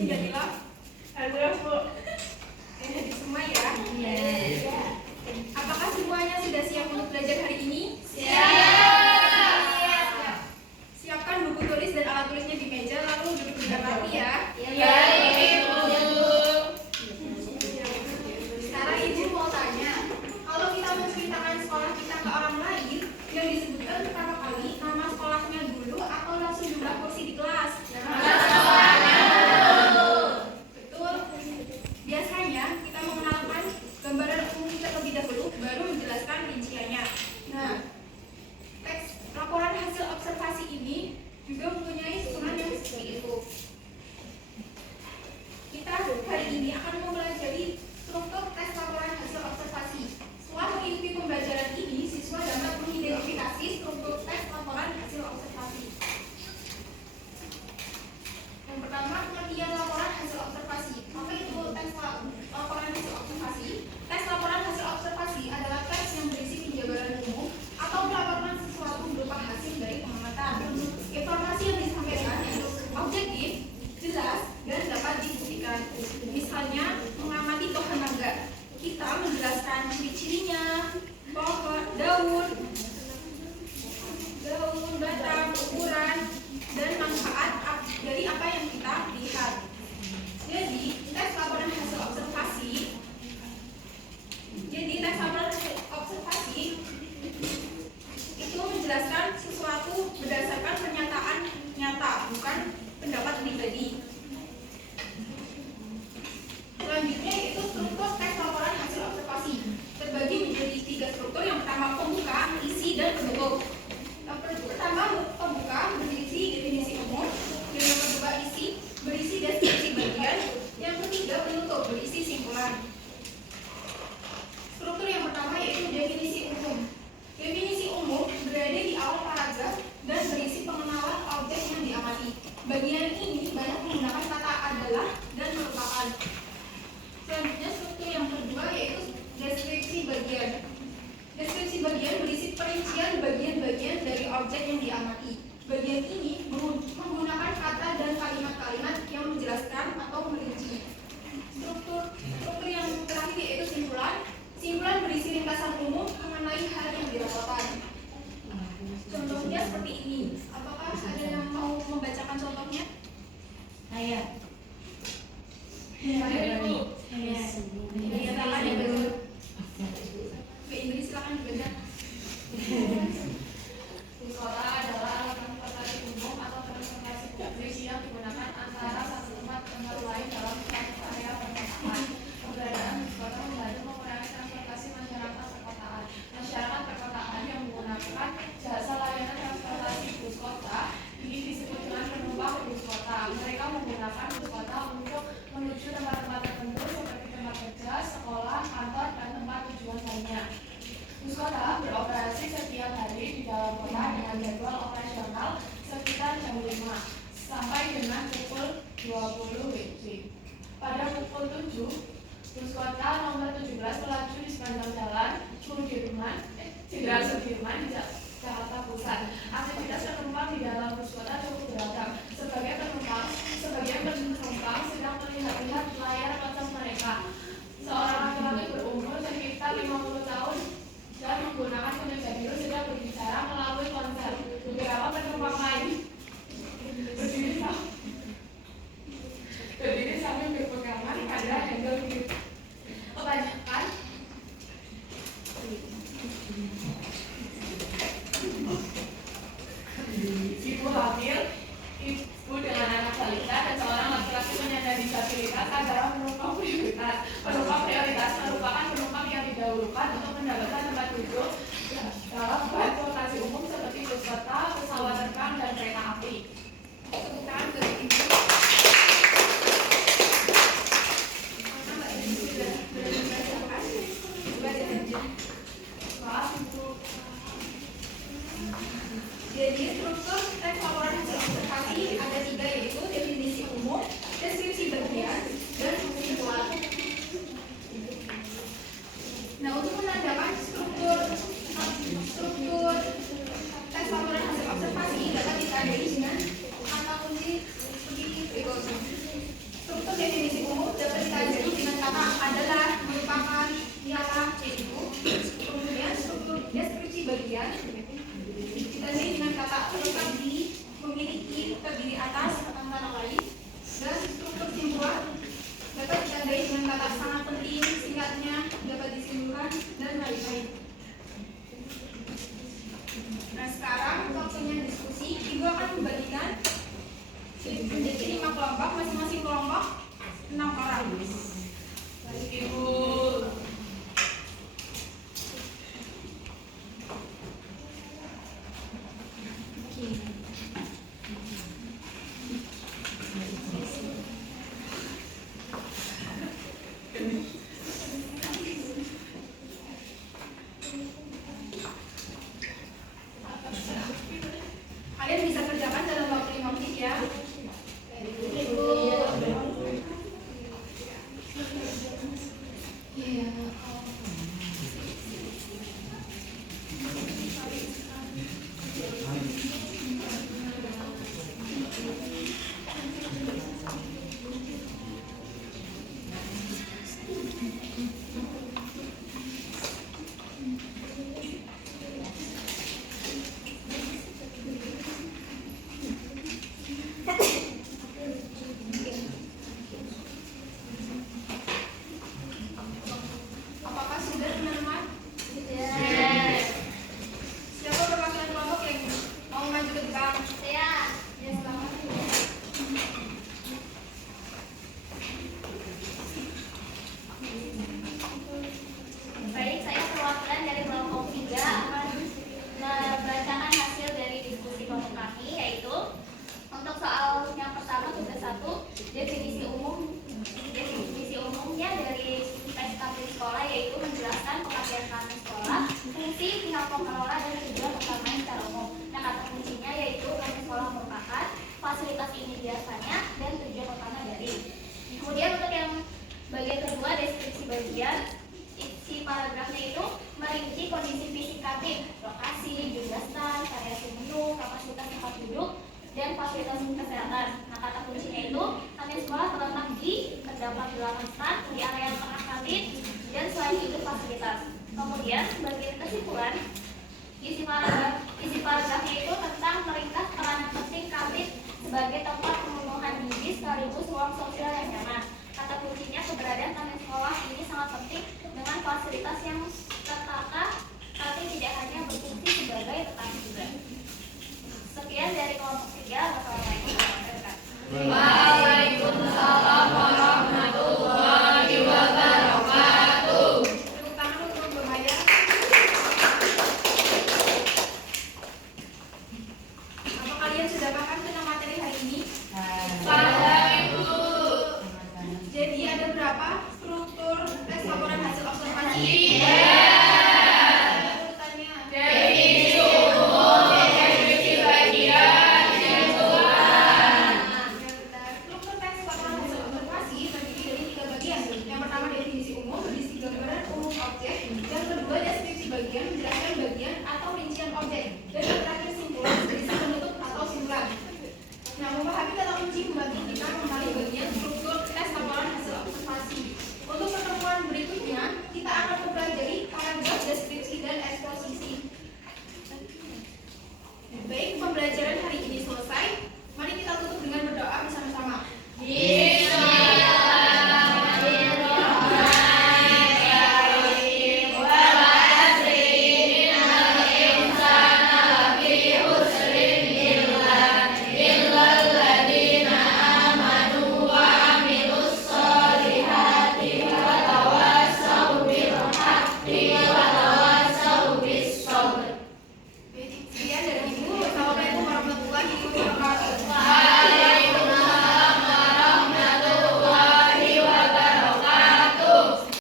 Bismillah. Terus Bu, hadir semua ya. Iya. Apakah semuanya sudah siap untuk belajar hari ini? Siap. Siapkan buku tulis dan alat tulisnya di meja, lalu duduk rapi ya. Iya, Ibu. Sekarang Ibu mau tanya, kalau kita menceritakan sekolah kita ke orang lain, yang disebutkan pertama kali nama sekolahnya dulu atau langsung jumlah kursi di kelas? Betul. Biasanya kita mengenalkan gambaran umum terlebih dahulu, baru menjelaskan rinciannya. Nah, teks laporan hasil observasi ini juga mempunyai susunan yang seperti itu. Kita hari ini akan mempelajari struktur tes laporan hasil observasi. Setelah mengikuti pembelajaran ini, siswa dapat mengidentifikasi struktur tes laporan hasil observasi. Yang pertama, pengertian laporan hasil observasi. Apa itu tes laporan hasil observasi? Tes laporan hasil observasi adalah tes yang berisi penjabaran umum atau melaporkan sesuatu berupa hasil dari pengamatan. Informasi yang disampaikan itu objektif, jelas, dan dapat dibuktikan. Misalnya, mengamati pohon mangga. Kita menjelaskan ciri-cirinya, pohon, daun, batang, ukuran, dan manfaat dari apa yang kita lihat. Jadi, tes laporan hasil observasi itu menjelaskan sesuatu berdasarkan pernyataan nyata, bukan pendapat pribadi. Selanjutnya yaitu struktur tes laporan hasil observasi. Terbagi menjadi 3 struktur. Yang pertama pembuka, isi, dan penutup. Yang pertama pembuka berisi definisi umum. Yang kedua isi berisi deskripsi bagian. Yang ketiga penutup berisi simpulan. Struktur yang pertama yaitu definisi umum. Definisi umum berada di awal paragraf dan berisi pengenalan objek yang diamati. Bagian ini banyak menggunakan kata adalah dan merupakan. Selanjutnya struktur yang kedua yaitu deskripsi bagian. Deskripsi bagian berisi perincian bagian-bagian dari objek yang diamati. Bagian ini menggunakan kata dan kalimat-kalimat yang menjelaskan atau merinci. Struktur yang terakhir yaitu simpulan. Simpulan berisi ringkasan umum mengenai hal yang dilaporkan. Contohnya seperti ini. Apakah ada yang mau membacakan contohnya? Saya. Dulu. Saya. Silakan ya dulu. Mbak Indri silakan dibaca. Sekolah adalah alat transportasi umum atau transportasi publik yang digunakan antara satu tempat ke tempat lain dalam suatu area perkotaan. Keberadaan bus kota membantu mengurangi transportasi masyarakat perkotaan. Masyarakat perkotaan yang menggunakan jasa layanan transportasi bus kota ini disebut dengan penumpang bus kota. Mereka menggunakan bus kota untuk menuju tempat-tempat tertentu seperti tempat kerja, sekolah, kantor, dan tempat tujuan lainnya. Bus kota beroperasi setiap hari di dalam kota dengan jadwal operasional sekitar jam 5 sampai dengan pukul 20 WIB. Pada pukul 7, bus kota nomor 17 melaju di sepanjang jalan Jenderal Sudirman di Jakarta Pusat. Aktivitas penumpang di dalam bus kota cukup beragam. Sebagian penumpang sedang melihat-lihat layar ponsel mereka. Seorang laki-laki berumur sekitar 50 tahun dan menggunakan kemeja biru sedang berbicara melalui ponsel. Beberapa penumpang lain berdiri sambil berpegangan pada handle kiri. Kebanyakan ibu hamil, ibu dengan anak balita, dan seorang laki-laki penyandang disabilitas adalah penumpang prioritas. Penumpang prioritas merupakan penumpang yang didahulukan untuk mendapatkan tempat duduk dalam transportasi umum seperti bus kota, pesawat terbang, dan kereta api. Sebutan dari Ibu. Jadi struktur tes laporan hasil observasi ada 3 yaitu definisi umum, deskripsi bagian, dan kesimpulan. Nah untuk menandakan Definisi umumnya dari teks kantin sekolah yaitu menjelaskan pengertian kantin sekolah, fungsi pihak pengelola dan tujuan utamanya secara umum. Nah, kata kuncinya yaitu kantin sekolah merupakan fasilitas ini biasanya dan tujuan utama dari. Kemudian untuk yang bagian kedua, deskripsi bagian, isi paragrafnya itu merinci kondisi fisik kantin, lokasi, jumlah stand, variasi menu, kapasitas tempat duduk, dan fasilitas kesehatan. Nah, kata kuncinya itu kantin sekolah terletak di terdapat 8 stand di area tengah kantin dan selain itu fasilitas. Kemudian bagian kesimpulan, isi paragrafnya itu tentang meringkas peranan penting kantin sebagai tempat pemenuhan gizi sekaligus ruang sosial